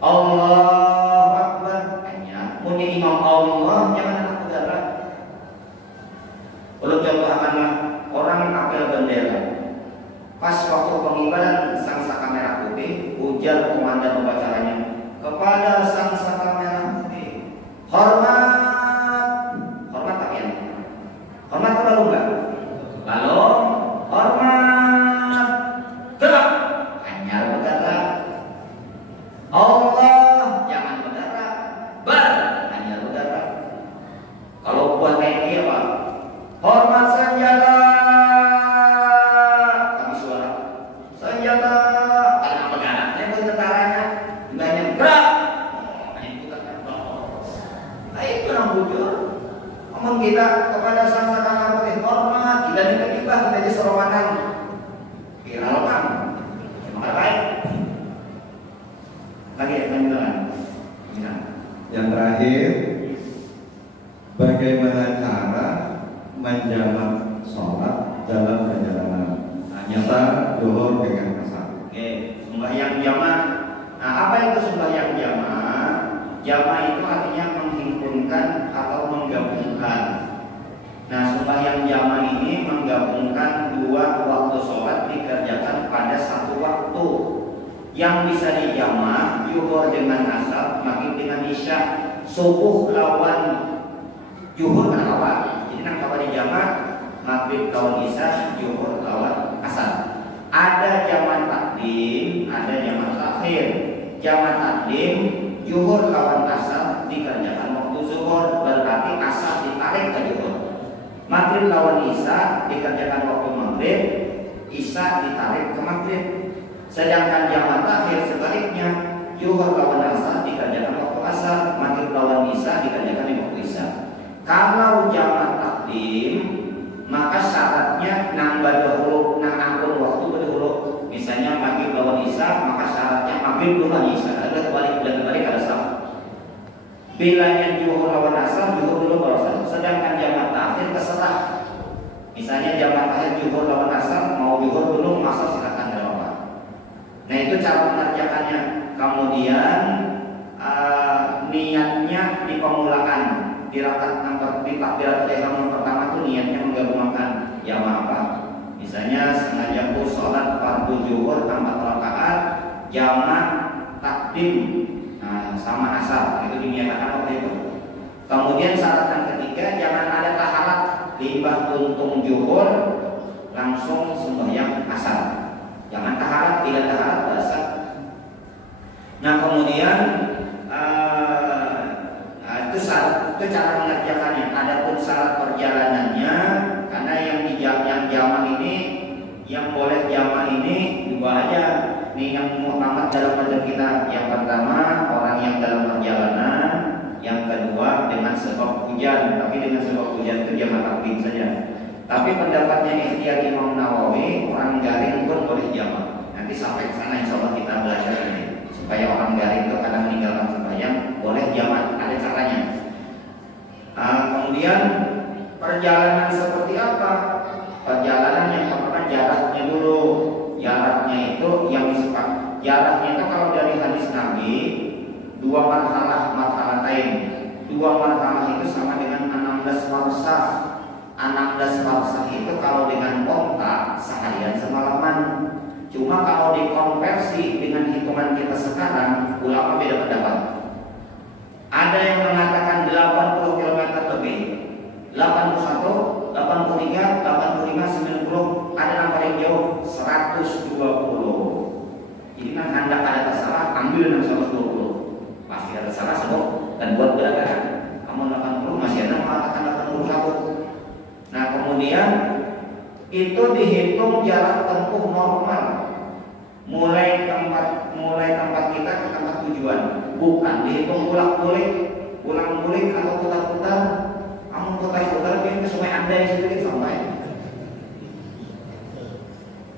Allahu Akbar hanya punya imam Allah itu orang bujur. Ngomong kita kepada sang kakak hormat, kita tiba-tiba kita jadi serowanan viral kan, emang baik. Lagi lanjutan. Yang terakhir, bagaimana cara menjamak sholat dalam perjalanan? Nyata zuhur dengan asar. Oke, sembahyang jamaah. Nah, apa itu sembahyang jamaah? Jamaah itu artinya menghimpunkan atau menggabungkan. Nah, sembahyang jamaah ini menggabungkan dua waktu sholat dikerjakan pada satu waktu. Yang bisa dijamak zuhur dengan asar, maghrib dengan isya, subuh lawan zuhur kan awal. Jadi nak kapan dijamak maghrib lawan isya, zuhur lawan asar. Ada jamak takdim, ada jamak takhir. Jamak takdim zuhur lawan asar dikerjakan waktu zuhur, berarti asar ditarik ke zuhur. Maghrib lawan isya dikerjakan waktu maghrib, isya ditarik ke maghrib. Sedangkan jamak takhir sebaliknya, zuhur lawan asar dikerjakan waktu asar, maghrib lawan isya dikerjakan di waktu isya. Kalau jamak takdim, maka syaratnya nambah dahulu, ampun waktu berdahulu. Misalnya maghrib lawan isya, maka syaratnya maghrib lawan isya. Ada kebalik ada sama. Bilanya zuhur lawan asar, zuhur dulu baru asar. Sedangkan jamak takhir terserah. Misalnya jamak takhir zuhur lawan asar, mau zuhur dulu, asar silakan. Nah, itu cara mengerjakannya. Kemudian niatnya di pemulaan, di rakaat di takbiratul ihram yang pertama itu niatnya menggabungkan jamaah apa? Misalnya sengaja sholat fardu zuhur 4 rakaat, jamaah takdim sama asar, itu diniatkan waktu itu. Kemudian syarat yang ketiga, jangan ada taharat, limbah tuntung zuhur langsung sembahyang asar. Jangan taharat, tidak taharat basah. Nah, kemudian itu cara mengerjakannya. Adapun syarat perjalanannya, karena yang jamaah ini, yang boleh jamaah ini dua aja. Ini yang Muhammad dalam mazhab kita. Yang pertama orang yang dalam perjalanan, yang kedua dengan sebab hujan. Tapi dengan sebab hujan itu jamaah takdim saja. Tapi pendapatnya Ikhtiyar Imam Nawawi, orang garing pun boleh jamaah. Nanti sampai ke sana insya Allah kita belajar ini. Supaya orang garing itu kadang meninggalkan sembahyang, boleh jamaah, ada caranya. Kemudian perjalanan seperti apa? Perjalanan yang pertama jaraknya dulu. Jaraknya itu yang disebut. Jaraknya itu kalau dari hadis Nabi, 2 marhalah lain. 2 marhalah itu sama dengan 16 farsah. 16 farsah itu kalau dengan onta seharian semalaman. Cuma kalau dikonversi dengan hitungan kita sekarang, ulama beda pendapat. Ada yang mengatakan 80 km lebih, 81, 83, 85, 90. Ada yang paling jauh 120. Jadi kan hendak ada tersalah, ambil yang 120. Pasti ada salah sebab dan buat beragam. Kamu 80 masih ada mengatakan 81. Nah, kemudian itu dihitung jarak tempuh normal, mulai tempat kita ke tempat tujuan, bukan dihitung pulang-pulik atau putar-putar. Kamu putar-putar ke Sungai Andai sedikit sampai.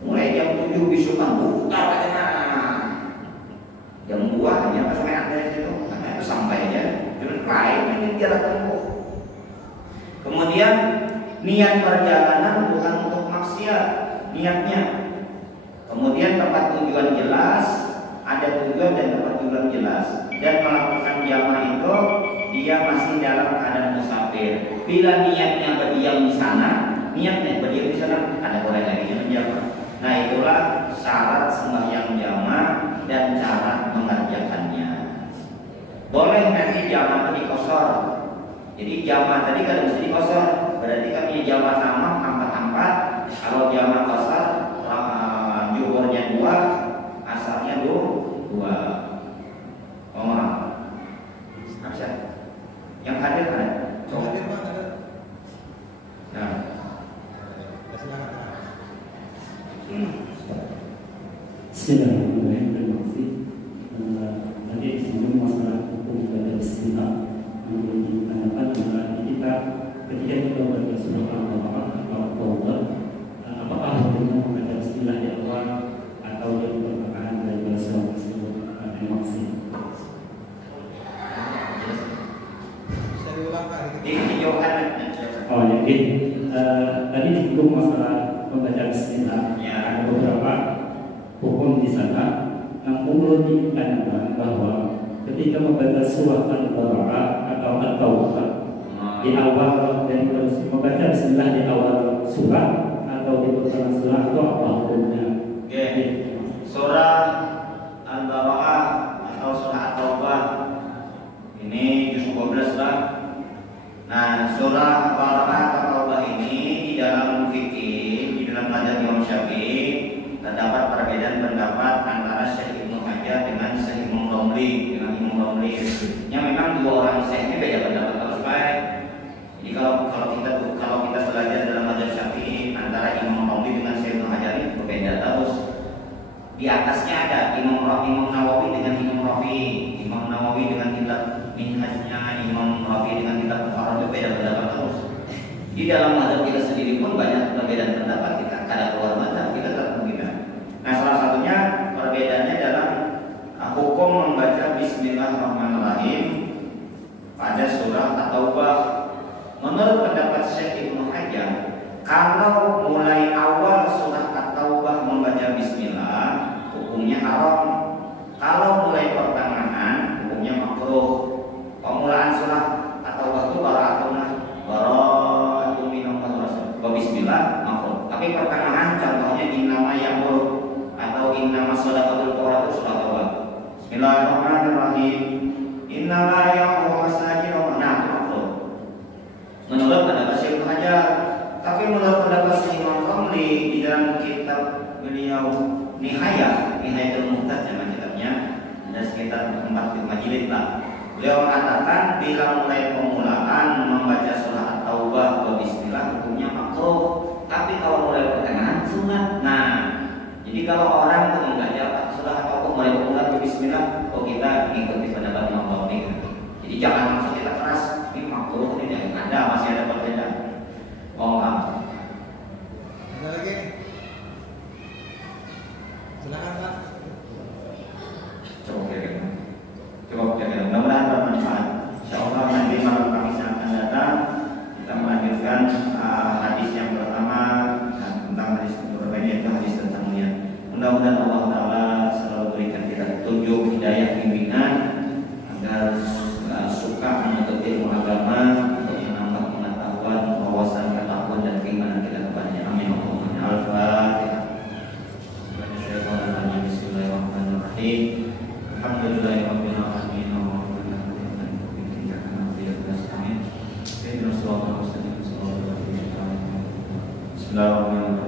Mulai jam 7 bisukan putar aja. Jam 2 hanya ke Sungai Andai situ, karena itu sampai aja. Cuma lain ini jarak tempuh. Kemudian niat perjalanan bukan untuk maksiat niatnya. Kemudian tempat tujuan jelas, ada tujuan dan tempat tujuan jelas. Dan melakukan jamaah itu dia masih dalam keadaan musafir. Bila niatnya berdiam di sana, ada boleh lagi menjamaah. Nah, itulah syarat sembahyang jamaah dan cara mengerjakannya. Boleh nanti jamaah dikosor. Jadi jamaah tadi kan mesti dikosor. Berarti kami jamaah sama 4. Kalau jamaah kosor zuhurnya 2, asarnya 2. Orang bisa. Yang hadir ada. Coba. Nah. Bismillahirrahmanirrahim. Terima kasih. Tadi disinggung masalah hukum ibadah bismillah. Menurut pendapat Dijauhkan. Oh ya, tadi disinggung masalah pembacaan bismillah. Ya. Ada beberapa hukum di sana. Yang menurut diinginkan bahwa ketika membaca surah Al-Baqarah atau At-Taubah di awal dari membaca bismillah di awal surah atau di pertengahan surah itu apa hukumnya? Oke. Surah Al-Baqarah atau surah At-Taubah ini juz 12 lah. Nah, surah Al-Baqarah atau Taubah ini di dalam fikih, di dalam mazhab Imam Syafi'i terdapat perbedaan pendapat antara Syekh Ibnu Hajar dengan Syekh Imam Romli. Yang memang dua orang Syekh ini beda pendapat harus baik. Jadi kalau kita belajar dalam mazhab Syafi'i antara Imam Romli dengan Syekh Ibnu Hajar itu berbeda terus. Di atasnya ada Imam Nawawi dengan Imam Rafi, Imam Nawawi dengan kitab Minhajnya, Imam Rafi dengan kitab Al-Farad, itu beda pendapat terus. Di dalam mazhab kita sendiri pun banyak perbedaan pendapat, kita kada keluar mazhab, kita tetap berbeda. Nah, salah satunya perbedaannya dalam hukum membaca Bismillahirrahmanirrahim pada surah At-Taubah. Menurut pendapat Syekh Ibnu Hajar, kalau mulai awal surah At-Taubah membaca Bismillah, hukumnya haram. Kalau mulai pertengahan, hukumnya makruh. Pemulaan surah At-Taubah itu bara'atun minallahi wa Bismillah makruh. Tapi pertengahan contohnya innama ya'mur atau innama shadaqatul qur'an itu surah Taubah. Bismillahirrahmanirrahim. Innama ya'muru masajidallah. Nah, makruh. Menurut pendapat Syekh Ibnu Hajar. Tapi menurut pendapat Imam Romli di dalam kitab beliau Nihayatul Muhtad nama kitabnya, ada sekitar 4-5 jilid lah. Beliau mengatakan bila mulai pemulaan membaca surah At-Taubah wa Bismillah hukumnya makruh. Tapi kalau mulai pertengahan sunat. Nah, jadi kalau orang itu membaca surah At-Taubah mulai pemulaan wa Bismillah, kita mengikuti pendapat Imam Romli. Jadi jangan langsung kita keras, ini makruh ini ada, masih ada perbedaan. Oh enggak. Ada lagi? Silakan Pak. Coba kira-kira. Mudah-mudahan bermanfaat. Insyaallah nanti malam Kamis yang akan datang kita melanjutkan hadis yang pertama tentang hadis berbeda, yaitu hadis tentang niat. Mudah-mudahan Allah Taala selalu berikan kita petunjuk, hidayah, bimbingan agar suka menuntut ilmu agama untuk menambah pengetahuan, wawasan, ketakwaan dan keimanan kita kepadanya. Amin. Al-Fatihah. Bismillahirrahmanirrahim. Alhamdulillahirabbil alamin. Bismillahirrahmanirrahim.